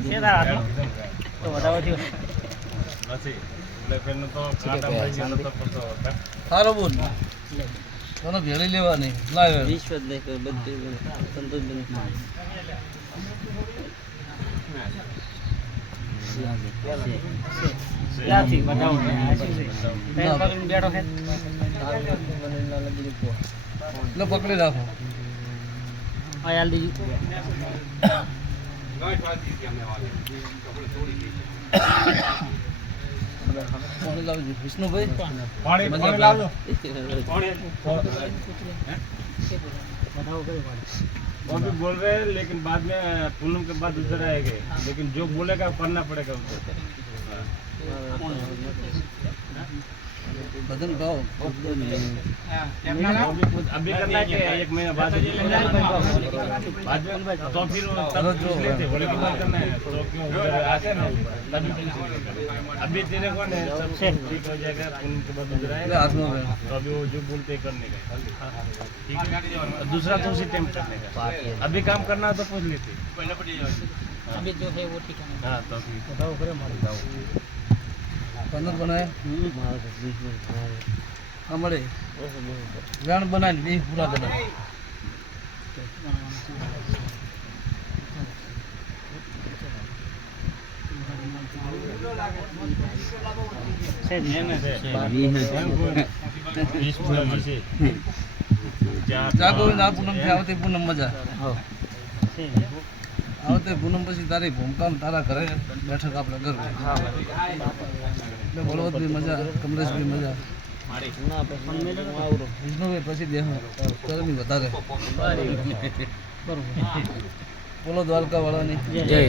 તો વધારે થયો નથી એટલે પેલો તો કાંટા ભાઈ ગયો તો પતો હતા સારો બોલ તને ભેળી લેવાની લાવે વિશ્વ દેખ બધું સંતોષ બની ક્યાંથી બતાવો બેઠો છે એટલે પકડી રાખો હા યાર દીજી પાણી લાવજો વિષ્ણુભાઈ પાણી લાવજો बताओ करे वो भी बोल रहे हैं लेकिन बाद में पूनम के बाद उधर आएंगे लेकिन जो बोलेगा करना पड़ेगा उनको બદન ભાવ अभी करना है कि एक महीना बाद बाद में तो फिर तब पूछ लेते बोले कि नहीं करना है तो क्यों उधर आते ना तभी अभी तेरे को ने सबसे ठीक हो जाएगा पूनम के बाद उधर आएगा હાથમાં तो अभी वो जो बोलते हैं करने का ठीक है दूसरा तो उसी टाइम करने का अभी काम करना है तो पूछ लेते अभी जो है वो ठीक है हाँ तो बताओ करे मार પનીર બનાવે હા મળે વેણ બનાવીને બીજ પૂરા કરે જાગો ના પૂનમ થી આવતી પૂનમ મજા આવતી પૂનમ પછી તારી ભૂમકામ તારા ઘરે બેઠક આપણે કરવી એટલે બળવતની મજા કમલેશભાઈ મજા વિષ્ણુભાઈ પછી દેહ ગરમી વધારે બોલો દ્વારકા વાળાની જય